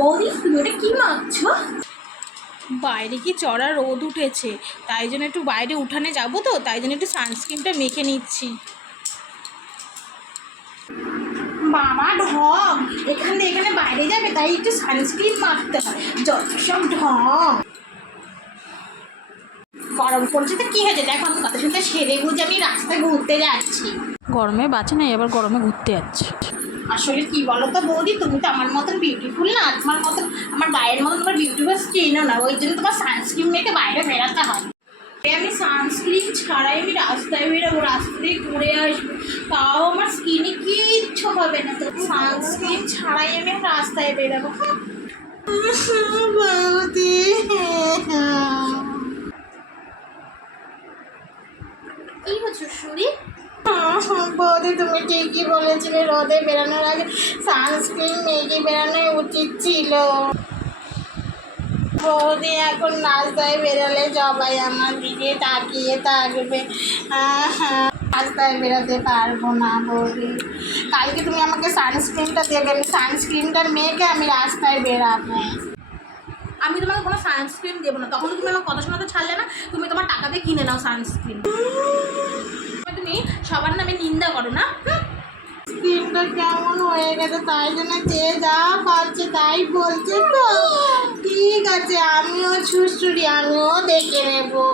বৌদি তুমি ওটা কি মাখছো? বাইরে কি চড়া রোদ উঠেছে, তাই জন্য একটু বাইরে উঠানে যাবো, তো তাই জন্য একটু সানস্ক্রিনটা মেখে নিচ্ছি। বাবা ঢং, এখানে বাইরে যাবে তাই একটু সানস্ক্রিন মাখতে হয়, যত সব ঢং। গরম পড়ছে তো কী হয়েছে, দেখো আমি কত সুন্দর সেরে গুজে আমি রাস্তায় ঘুরতে যাচ্ছি। গরমে বাঁচে না, এবার গরমে ঘুরতে যাচ্ছে। আসলে কি বলো তো বৌদি, তুমি তো আমার মতন বিউটিফুল না, তোমার মতন আমার গায়ের মতন তোমার বিউটিফুল স্কিনও না, ওই জন্য তোমার সানস্ক্রিন মেখে বাইরে বেরাতে হয়। আমি সানস্ক্রিন ছাড়াই আমি রাস্তায় বেরোবো, রাস্তা দিয়ে ঘুরে আসবো, তাও আমার স্কিনে কিচ্ছু হবে না। তো সানস্ক্রিন ছাড়াই আমি রাস্তায় বেরোবো। বৌদি কি হচ্ছে শুনি? বৌদি তুমি ঠিকই বলেছিলে, রোদে বেরোনোর আগে সানস্ক্রিন মেখে বেরোনোই উচিত ছিল। বৌদি এখন রাস্তায় বেরোলে সবাই আমার দিকে তাকিয়ে থাকবে, রাস্তায় বেরোতে পারবো না বৌদি। কালকে তুমি আমাকে সানস্ক্রিনটা দেবে, আমি সানস্ক্রিনটার মেখে আমি রাস্তায় বেরাবো। আমি তোমাকে কোনো সানস্ক্রিন দেবো না, তখন তুমি আমার কথা শোনাতে ছাড়লে না, তুমি তোমার টাকা দিয়ে কিনে নাও সানস্ক্রিন। তুমি সবার নামে নিন্দা করো না। স্কিনটা কেমন হয়ে গেছে তাই জন্য যে যা পাচ্ছে তাই বলছে, তো ঠিক আছে আমিও ছুসছুরি, আমিও দেখে নেবো।